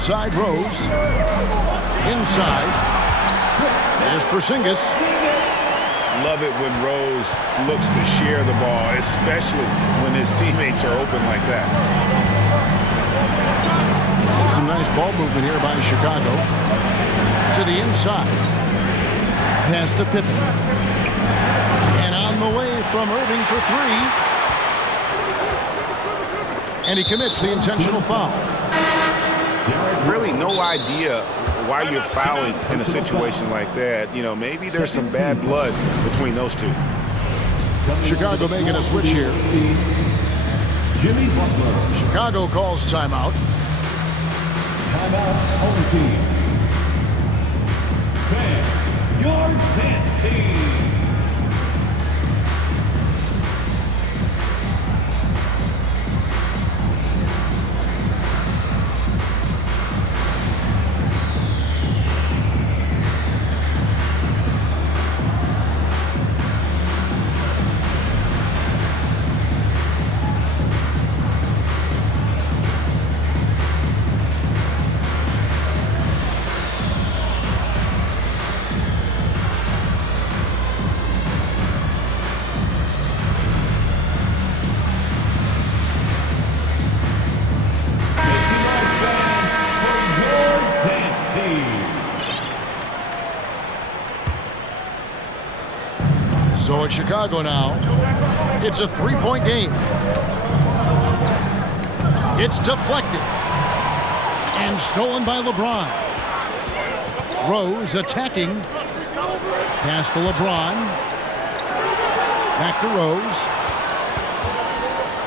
outside Rose. Inside. There's Porzingis. Love it when Rose looks to share the ball, especially when his teammates are open like that. Some nice ball movement here by Chicago. To the inside. Pass to Pippen. And on the way from Irving for three. And he commits the intentional foul. Really no idea why you're fouling in a situation like that. You know, maybe there's some bad blood between those two. Chicago making a switch here. Jimmy Butler. Chicago calls timeout. Timeout, home team. Fan, your dance team. So at Chicago now, it's a three-point game. It's deflected and stolen by LeBron. Rose attacking. Pass to LeBron. Back to Rose.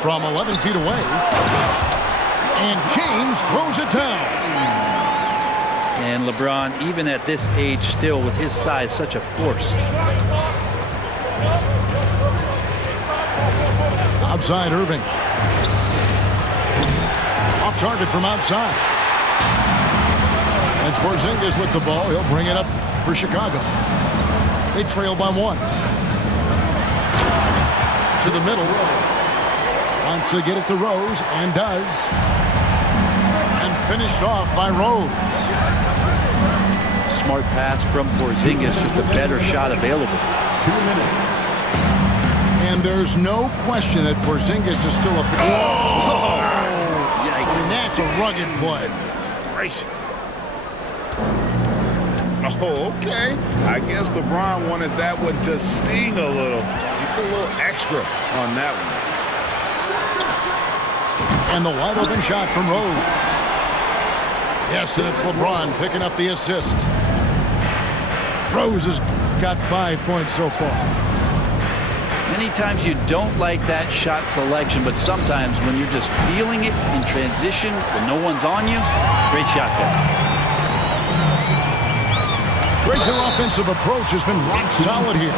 From 11 feet away. And James throws it down. And LeBron, even at this age, still with his size, such a force. Outside Irving. Off target from outside. And Porzingis with the ball. He'll bring it up for Chicago. They trail by one. To the middle. Wants to get it to Rose and does. And finished off by Rose. Smart pass from Porzingis, just a better shot available. 2 minutes. And there's no question that Porzingis is still a... Oh, yikes. And that's a rugged play. Gracious. Oh, okay. I guess LeBron wanted that one to sting a little. You put a little extra on that one. And the wide open shot from Rose. Yes, and it's LeBron picking up the assist. Rose has got 5 points so far. Many times you don't like that shot selection, but sometimes when you're just feeling it in transition when no one's on you, great shot there. Their offensive approach has been rock solid here.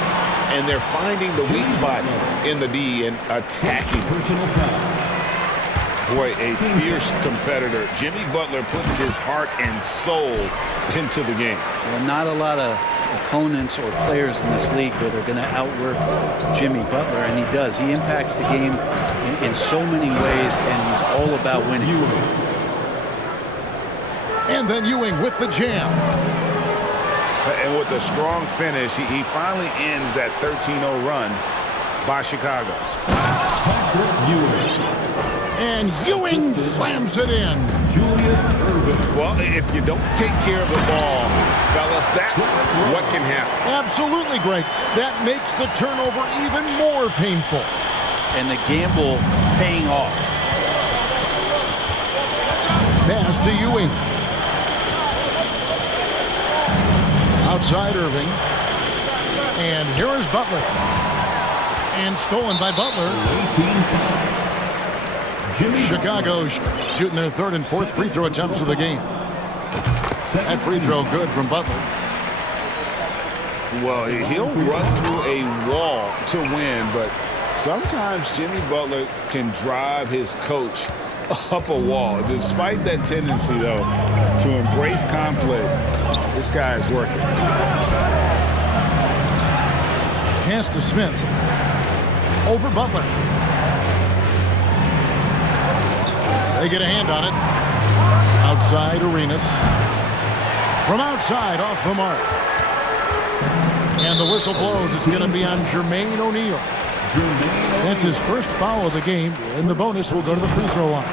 And they're finding the weak spots in the D and attacking. Personal foul. Boy, a fierce competitor. Jimmy Butler puts his heart and soul into the game. Well, not a lot of opponents or players in this league that are going to outwork Jimmy Butler, and he does. He impacts the game in so many ways, and he's all about winning. And then Ewing with the jam. And with a strong finish, he finally ends that 13-0 run by Chicago. And Ewing slams it in. Well, if you don't take care of the ball, fellas, that's what can happen. Absolutely, Greg. That makes the turnover even more painful. And the gamble paying off. Pass to Ewing. Outside Irving. And here is Butler. And stolen by Butler. Chicago shooting their third and fourth free throw attempts of the game. That free throw good from Butler. Well, he'll run through a wall to win, but sometimes Jimmy Butler can drive his coach up a wall. Despite that tendency, though, to embrace conflict, this guy is worth it. Pass to Smith. Over Butler. They get a hand on it. Outside Arenas. From outside, off the mark. And the whistle blows. It's going to be on Jermaine O'Neal. That's his first foul of the game, and the bonus will go to the free throw line.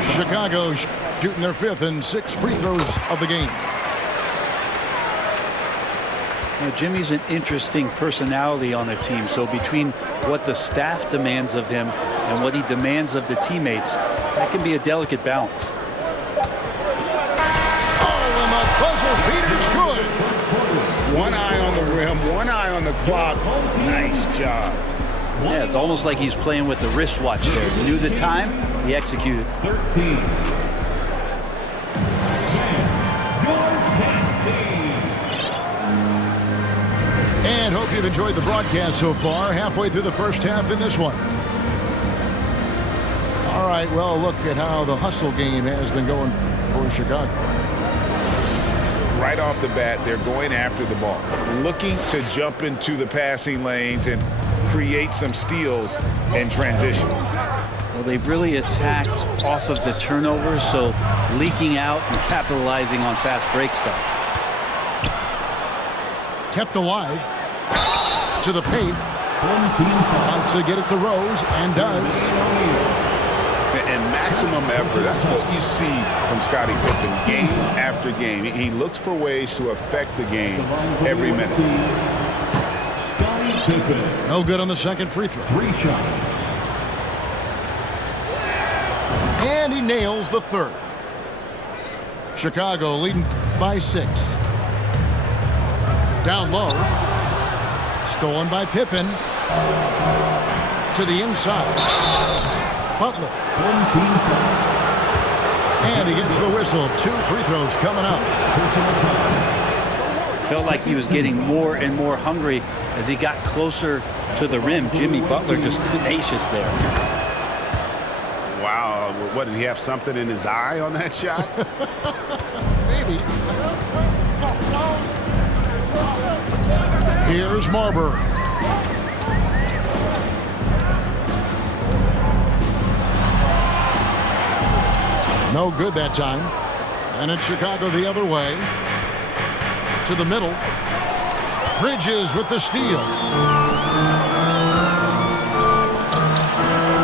Chicago shooting their 5th and 6th free throws of the game. Now, Jimmy's an interesting personality on the team, so between what the staff demands of him and what he demands of the teammates, that can be a delicate balance. Oh, and the buzzer beater's good. One eye on the rim, one eye on the clock. Nice job. Yeah, it's almost like he's playing with the wristwatch there. He knew the time, he executed. 13. And hope you've enjoyed the broadcast so far. Halfway through the first half in this one. All right, well, look at how the hustle game has been going for Chicago. Right off the bat, they're going after the ball, looking to jump into the passing lanes and create some steals and transition. Well, they've really attacked off of the turnovers, so leaking out and capitalizing on fast break stuff. Kept alive to the paint. Wants to get it to Rose and does. And maximum effort. That's what you see from Scottie Pippen game after game. He looks for ways to affect the game every minute. No good on the second free throw. 3 shots. And he nails the third. Chicago leading by 6. Down low. Stolen by Pippen. To the inside. Butler. And he gets the whistle. 2 free throws coming up. Felt like he was getting more and more hungry as he got closer to the rim. Jimmy Butler just tenacious there. Wow, what, did he have something in his eye on that shot? Maybe. Here's Marbury. No good that time. And it's Chicago the other way. To the middle. Bridges with the steal.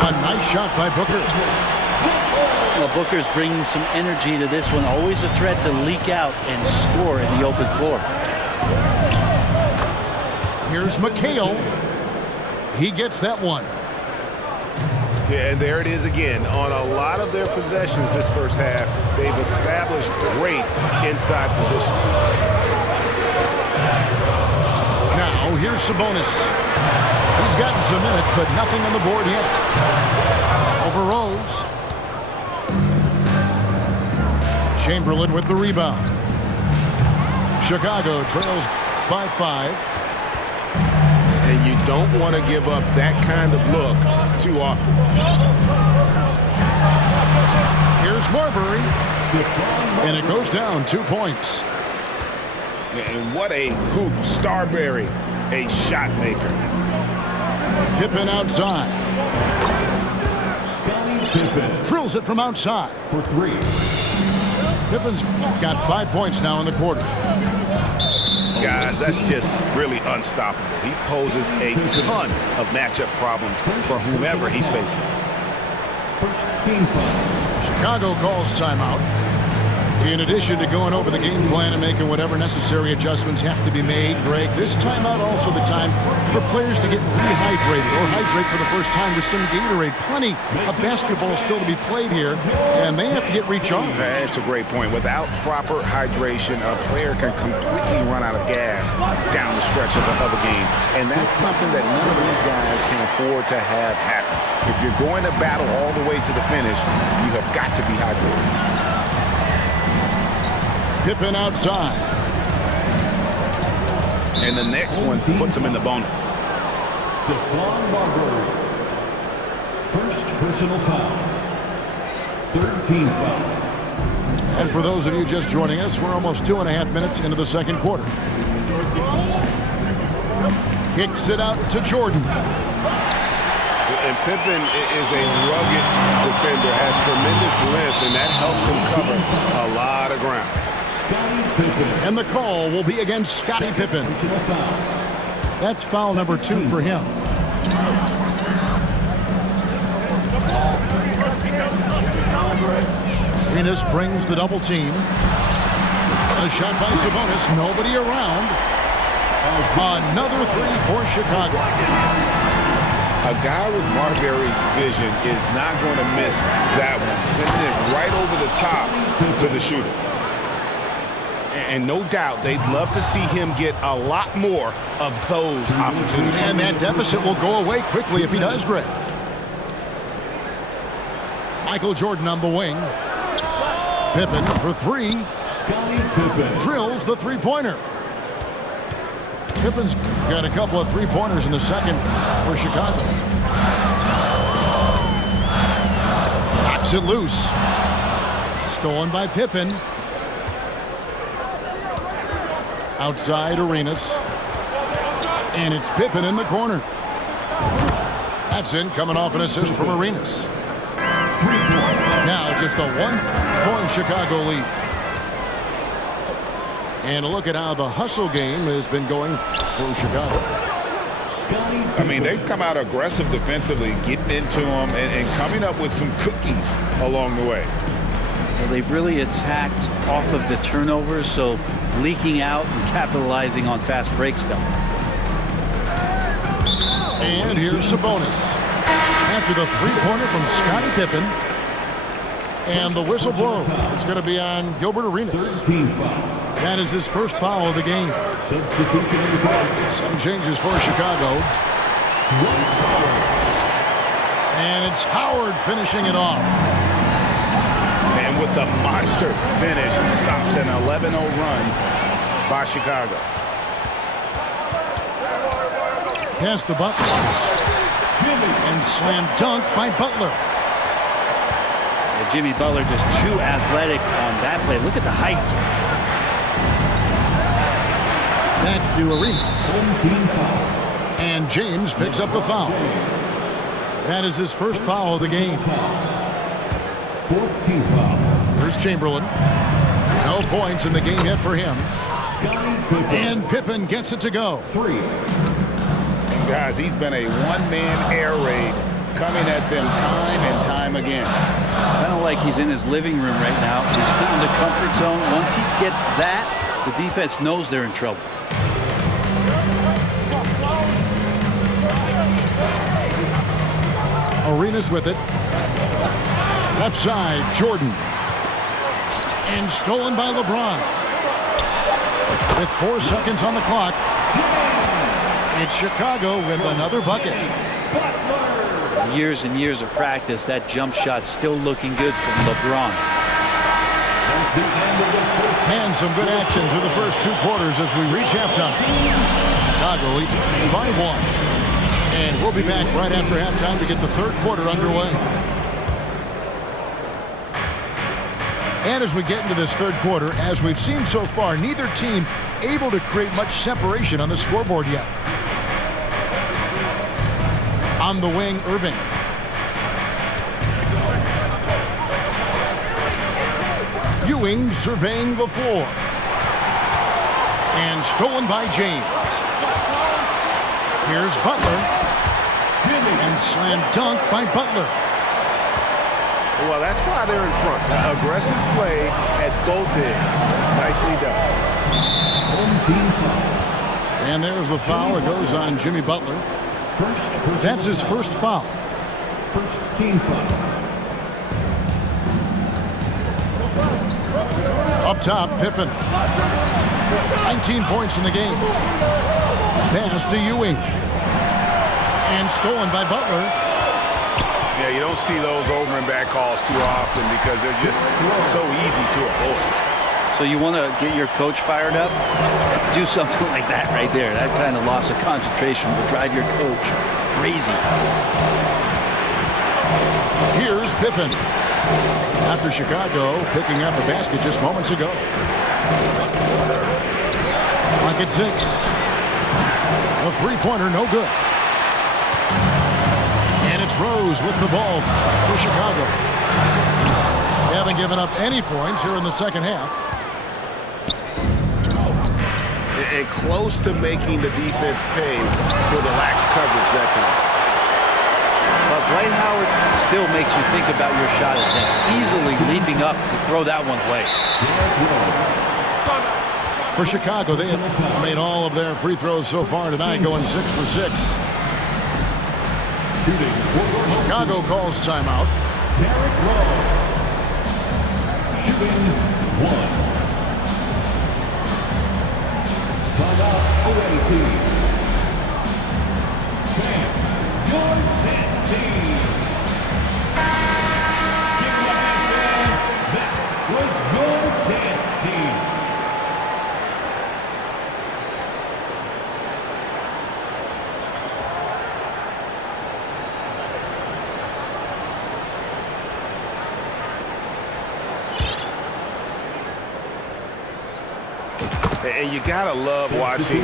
A nice shot by Booker. Well, Booker's bringing some energy to this one. Always a threat to leak out and score in the open floor. Here's McHale. He gets that one. Yeah, and there it is again. On a lot of their possessions this first half, they've established great inside position. Now, here's Sabonis. He's gotten some minutes, but nothing on the board yet. Over Rose. Chamberlain with the rebound. Chicago trails by 5. And you don't want to give up that kind of look too often. Here's Marbury. And it goes down 2 points. And what a hoop. Starbury, a shot maker. Pippen outside. Pippen Drills it from outside. for 3. Pippen's got 5 points now in the quarter. Guys, that's just really unstoppable. He poses a ton of matchup problems for whomever he's facing. First team foul. Chicago calls timeout. In addition to going over the game plan and making whatever necessary adjustments have to be made, Greg, this timeout also the time for players to get rehydrated or hydrate for the first time with some Gatorade. Plenty of basketball still to be played here, and they have to get recharged. That's a great point. Without proper hydration, a player can completely run out of gas down the stretch of a game. And that's something that none of these guys can afford to have happen. If you're going to battle all the way to the finish, you have got to be hydrated. Pippen outside. And the next one puts him in the bonus. Stephon Marbury. First personal foul. Third team foul. And for those of you just joining us, we're almost 2.5 minutes into the second quarter. Kicks it out to Jordan. and Pippen is a rugged defender, has tremendous length, and that helps him cover a lot of ground. And the call will be against Scottie Pippen. That's foul number 2 for him. Arenas brings the double team. A shot by Sabonis. Nobody around. Another 3 for Chicago. A guy with Marbury's vision is not going to miss that one. Sending it right over the top to the shooter. And no doubt they'd love to see him get a lot more of those opportunities. And that deficit will go away quickly if he does, Greg. Michael Jordan on the wing. Pippen for 3. Drills the three-pointer. Pippen's got a couple of three-pointers in the second for Chicago. Knocks it loose. Stolen by Pippen. Outside Arenas. And it's Pippen in the corner. That's in, coming off an assist from Arenas. Now just a 1-point Chicago lead. And a look at how the hustle game has been going for Chicago. I mean, they've come out aggressive defensively, getting into them and coming up with some cookies along the way. Well, they've really attacked off of the turnovers, so leaking out and capitalizing on fast break stuff. And here's Sabonis. After the three-pointer from Scottie Pippen. And the whistle blows. It's going to be on Gilbert Arenas. That is his first foul of the game. Some changes for Chicago. And it's Howard finishing it off. And with the monster finish, it stops an 11-0 run by Chicago. Pass to Butler. And slam dunk by Butler. Jimmy Butler just too athletic on that play. Look at the height. Back to Arenas. And James picks up the foul. That is his first foul of the game. 14th foul. Here's Chamberlain. No points in the game yet for him. And Pippen gets it to go. 3. Guys, he's been a one-man air raid coming at them time and time again. Kind of like he's in his living room right now. He's found a comfort zone. Once he gets that, the defense knows they're in trouble. Arenas with it. Left side, Jordan. And stolen by LeBron. With 4 seconds on the clock, it's Chicago with another bucket. Years and years of practice, that jump shot still looking good from LeBron. And some good action through the first 2 quarters as we reach halftime. Chicago leads by 1. And we'll be back right after halftime to get the third quarter underway. And as we get into this third quarter, as we've seen so far, neither team able to create much separation on the scoreboard yet. On the wing, Irving. Ewing surveying the floor. And stolen by James. Here's Butler. And slam dunk by Butler. Well, that's why they're in front. Aggressive play at both ends. Nicely done. And there's the foul. It goes on Jimmy Butler. That's his first foul. First team foul. Up top, Pippen. 19 points in the game. Pass to Ewing. And stolen by Butler. Yeah, you don't see those over and back calls too often because they're just so easy to avoid. So you want to get your coach fired up? Do something like that right there. That kind of loss of concentration will drive your coach crazy. Here's Pippen. After Chicago picking up a basket just moments ago. Clock at 6. A three-pointer, no good. And it's Rose with the ball for Chicago. They haven't given up any points here in the second half. And close to making the defense pay for the lax coverage that time. But Dwight Howard still makes you think about your shot attempts, easily leaping up to throw that one away. For Chicago, they have made all of their free throws so far tonight, going 6 for 6. Chicago calls timeout. Derrick Rose. Shooting 1. Timeout away team. Bam. Your 10th team. Give me a hand, fans. That was your 10th team. And you gotta love watching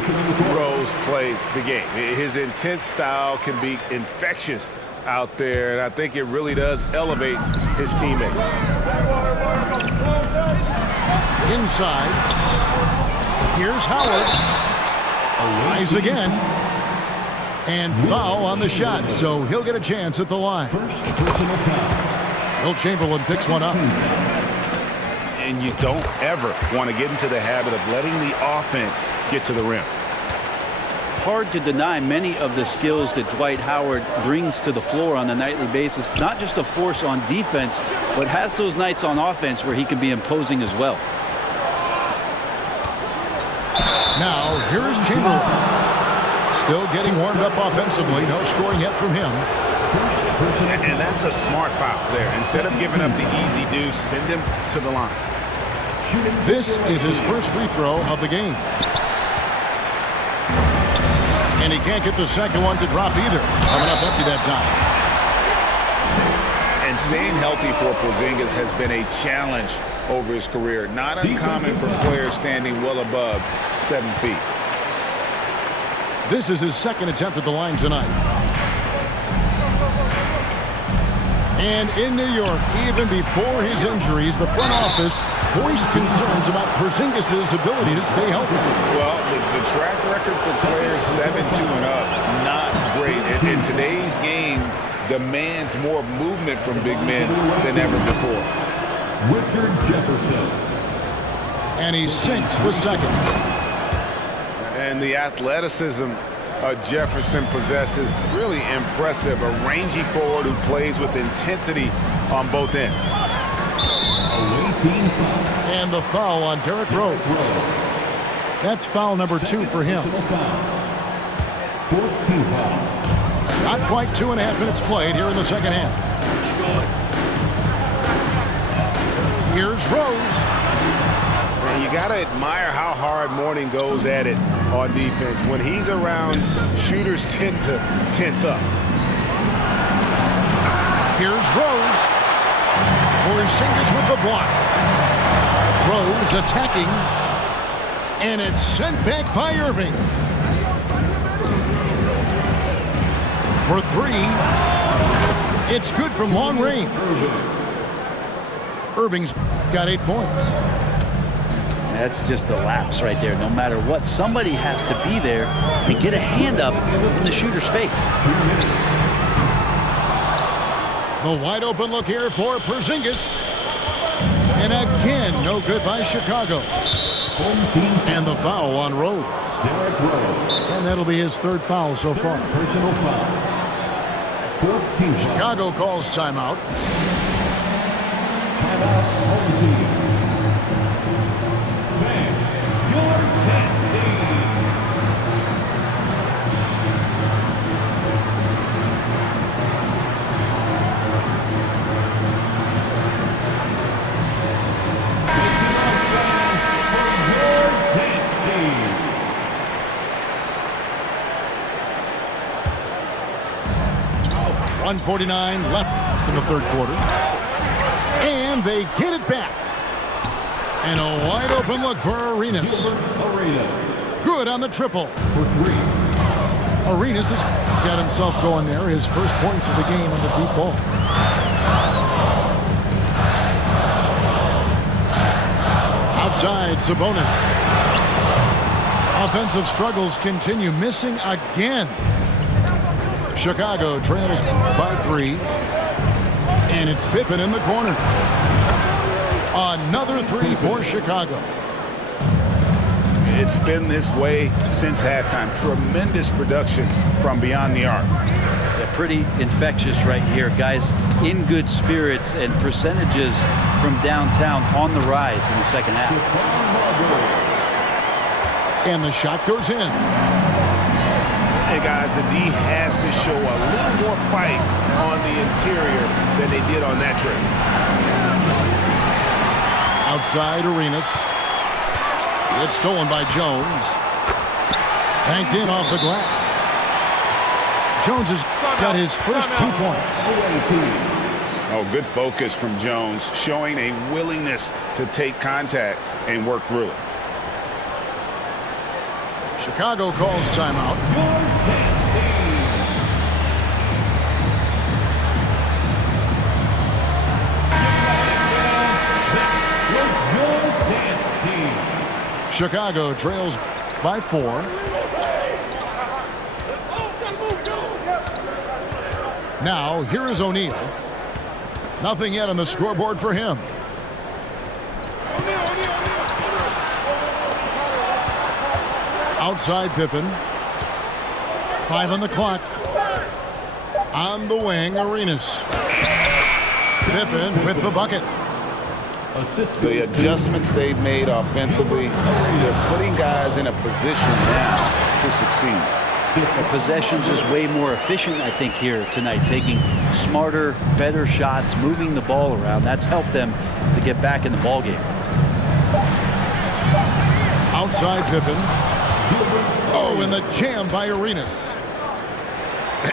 Rose play the game. His intense style can be infectious out there, and I think it really does elevate his teammates. Inside. Here's Howard. Tries again. And foul on the shot, so he'll get a chance at the line. First personal foul. Will Chamberlain picks one up. And you don't ever want to get into the habit of letting the offense get to the rim. Hard to deny many of the skills that Dwight Howard brings to the floor on a nightly basis. Not just a force on defense, but has those nights on offense where he can be imposing as well. Now, here's Chamberlain. Still getting warmed up offensively. No scoring yet from him. And that's a smart foul there. Instead of giving up the easy deuce, send him to the line. This is his first free throw of the game. And he can't get the second one to drop either. Coming up empty that time. And staying healthy for Porzingis has been a challenge over his career. Not uncommon for players standing well above 7 feet. This is his second attempt at the line tonight. And in New York, even before his injuries, the front office voiced concerns about Porzingis' ability to stay healthy. Well, the track record for players 7-2 and up, not great. And today's game demands more movement from big men than ever before. Richard Jefferson. And he sinks the second. And the athleticism Jefferson possesses, really impressive. A rangy forward who plays with intensity on both ends. Away team foul. And the foul on Derrick Rose. That's foul number 2 for him. Fourth team foul. Not quite 2.5 minutes played here in the second half. Here's Rose. And you got to admire how hard Mourning goes at it on defense. When he's around, shooters tend to tense up. Here's Rose. Porzingis with the block. Rose attacking. And it's sent back by Irving. For 3. It's good from long range. Irving's got 8 points. That's just a lapse right there. No matter what, somebody has to be there and get a hand up in the shooter's face. The wide open look here for Porzingis. And again, no good by Chicago. And the foul on Rose. Derrick Rose. And that'll be his 3rd foul so far. Personal foul. Fourth team foul. Chicago calls timeout. Timeout home team. Bam. Your 10th team. For your 10th team. 1:49 left in the 3rd quarter. And they get it back. And a wide open look for Arenas. Arenas. Good on the triple. For 3. Arenas has got himself going there. His first points of the game on the deep ball. Outside, Sabonis. Offensive struggles continue. Missing again. Chicago trails by 3. And it's Pippen in the corner. Another 3 for Chicago. It's been this way since halftime. Tremendous production from beyond the arc. Yeah, pretty infectious right here. Guys in good spirits and percentages from downtown on the rise in the second half. And the shot goes in. Hey, guys, the D has to show a little more fight on the interior than they did on that trip. Outside, Arenas. It's stolen by Jones. Banked in off the glass. Jones has got his first 2 points. Oh, good focus from Jones, showing a willingness to take contact and work through it. Chicago calls timeout. Chicago trails by 4. Now, here is O'Neal. Nothing yet on the scoreboard for him. Outside, Pippen. 5 on the clock. On the wing, Arenas. Pippen with the bucket. The adjustments they've made offensively, they're putting guys in a position now to succeed. The possession's just way more efficient, I think, here tonight, taking smarter, better shots, moving the ball around. That's helped them to get back in the ball game. Outside, Pippen. Oh, and the jam by Arenas.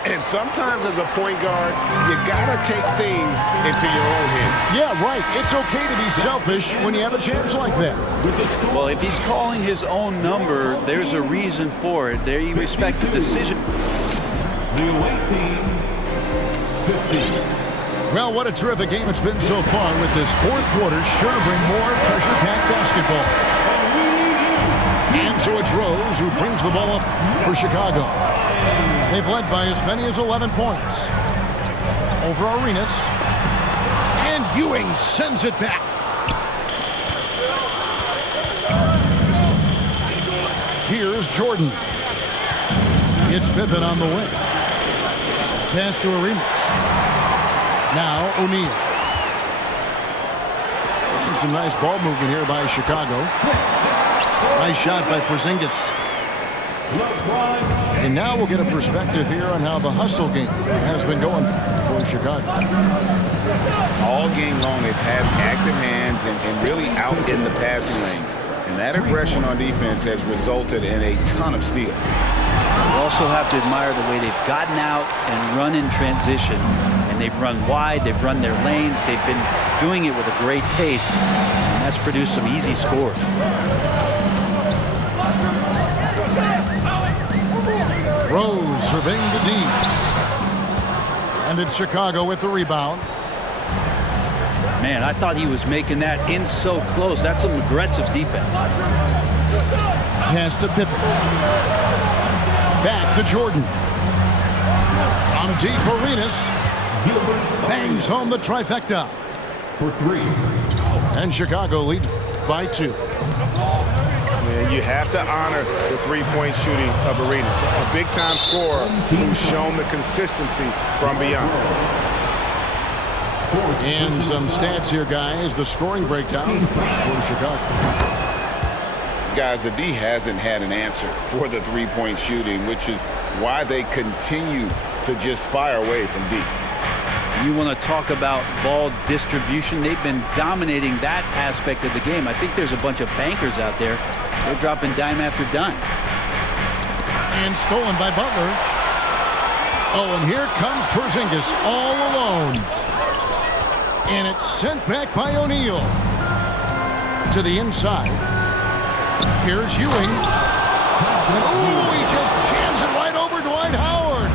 And sometimes as a point guard, you gotta take things into your own hands. Yeah, right. It's okay to be selfish when you have a chance like that. Well, if he's calling his own number, there's a reason for it. There you respect the decision. The away team, 50. Well, what a terrific game it's been so far, with this fourth quarter sure to bring more pressure-packed basketball. And so it's Rose who brings the ball up for Chicago. They've led by as many as 11 points. Over Arenas. And Ewing sends it back. Here's Jordan. It's Pippen on the wing. Pass to Arenas. Now O'Neal. And some nice ball movement here by Chicago. Nice shot by Porzingis. And now we'll get a perspective here on how the hustle game has been going for Chicago. All game long, they've had active hands and really out in the passing lanes. And that aggression on defense has resulted in a ton of steals. You also have to admire the way they've gotten out and run in transition. And they've run wide, they've run their lanes, they've been doing it with a great pace. And that's produced some easy scores. Rose surveying the D. And it's Chicago with the rebound. Man, I thought he was making that in so close. That's some aggressive defense. Pass to Pippen. Back to Jordan. From deep, Arenas bangs home the trifecta. For 3. And Chicago leads by 2. And you have to honor the three-point shooting of Arenas. A big-time scorer who's shown the consistency from beyond. And some stats here, guys. The scoring breakdown for Chicago. Guys, the D hasn't had an answer for the three-point shooting, which is why they continue to just fire away from deep. You want to talk about ball distribution. They've been dominating that aspect of the game. I think there's a bunch of bankers out there. They're dropping dime after dime. And stolen by Butler. Oh, and here comes Porzingis all alone. And it's sent back by O'Neal. To the inside. Here's Ewing. And ooh, he just jams it right over Dwight Howard.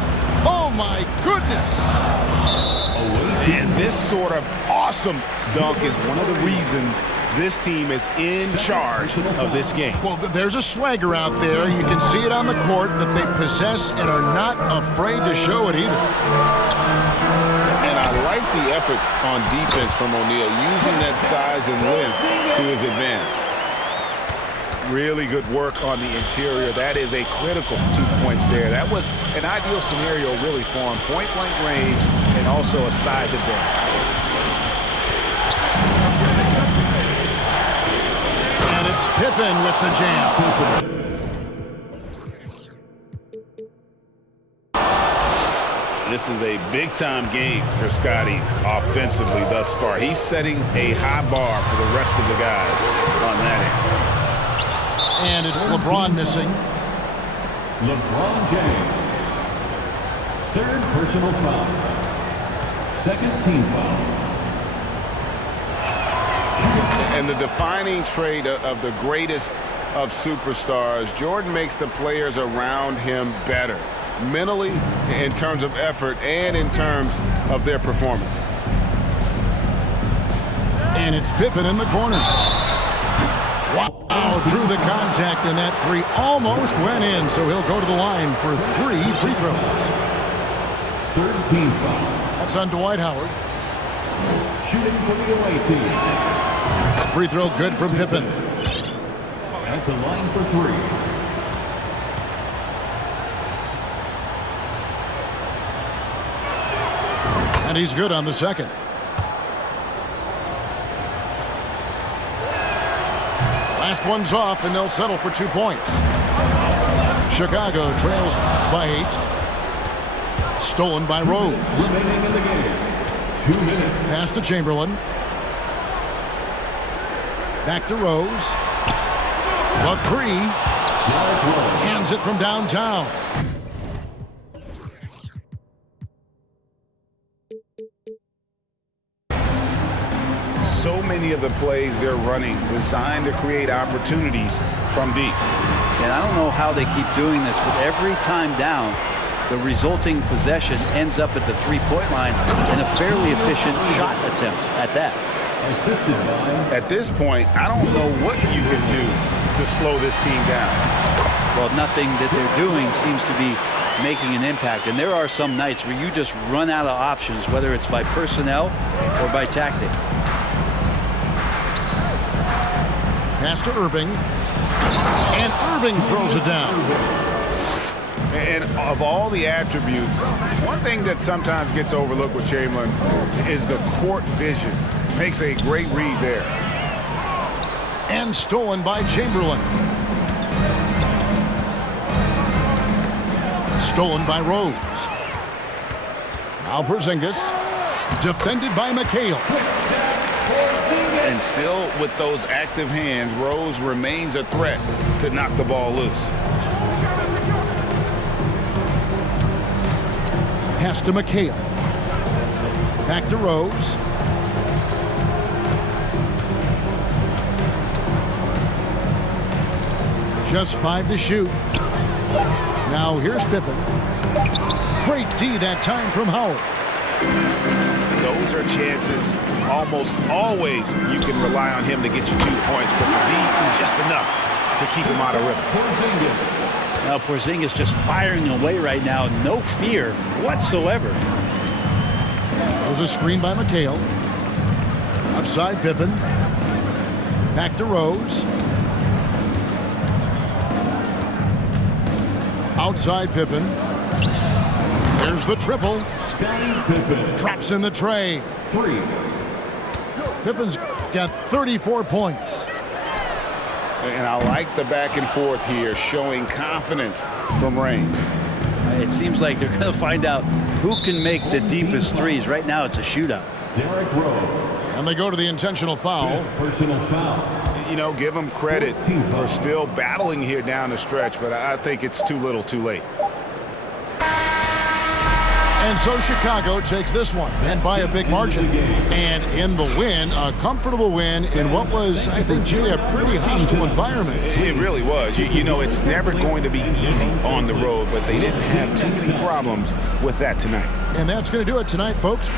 This sort of awesome dunk is one of the reasons this team is in charge of this game. Well, there's a swagger out there. You can see it on the court that they possess and are not afraid to show it either. And I like the effort on defense from O'Neal, using that size and length to his advantage. Really good work on the interior. That is a critical 2 points there. That was an ideal scenario really for him. Point-blank range and also a size advantage. And it's Pippen with the jam. This is a big-time game for Scottie offensively thus far. He's setting a high bar for the rest of the guys on that end. And it's LeBron missing. LeBron James. Third personal foul. Second team foul. And the defining trait of the greatest of superstars, Jordan makes the players around him better, mentally, in terms of effort, and in terms of their performance. And it's Pippen in the corner. Wow, through the contact, and that three almost went in, so he'll go to the line for 3 free throws. Third team foul. That's on Dwight Howard. Shooting for the away team. Free throw good from Pippen. At the line for 3. And he's good on the second. Last one's off, and they'll settle for 2 points. Chicago trails by 8. Stolen by Rose. Remaining in the game. 2 minutes. Pass to Chamberlain. Back to Rose. The three. Cans it from downtown. So many of the plays they're running designed to create opportunities from deep. And I don't know how they keep doing this, but every time down, the resulting possession ends up at the three-point line in a fairly efficient shot attempt at that. Assisted by. At this point, I don't know what you can do to slow this team down. Well, nothing that they're doing seems to be making an impact. And there are some nights where you just run out of options, whether it's by personnel or by tactic. Pass to Irving. And Irving throws it down. And of all the attributes, one thing that sometimes gets overlooked with Chamberlain is the court vision. Makes a great read there. And stolen by Chamberlain. Stolen by Rose. Now Porzingis. Defended by McHale. And still with those active hands, Rose remains a threat to knock the ball loose. Pass to McHale. Back to Rose. Just 5 to shoot. Now here's Pippen. Great D that time from Howard. Those are chances. Almost always you can rely on him to get you 2 points, but the D just enough to keep him out of rhythm. Now Porzingis just firing away right now. No fear whatsoever. There's a screen by McHale. Outside Pippen. Back to Rose. Outside Pippen. There's the triple. Scottie Pippen. Drops in the tray. 3. Pippen's got 34 points. And I like the back and forth here, showing confidence from range. It seems like they're going to find out who can make the deepest threes. Right now it's a shootout. Derrick Rose. And they go to the intentional foul. Personal foul. You know, give them credit for still battling here down the stretch, but I think it's too little too late. And so Chicago takes this one, and by a big margin. And in the win, a comfortable win in what was, I think, Jay, a pretty hostile environment. It really was. You know, it's never going to be easy on the road, but they didn't have too many problems with that tonight. And that's going to do it tonight, folks.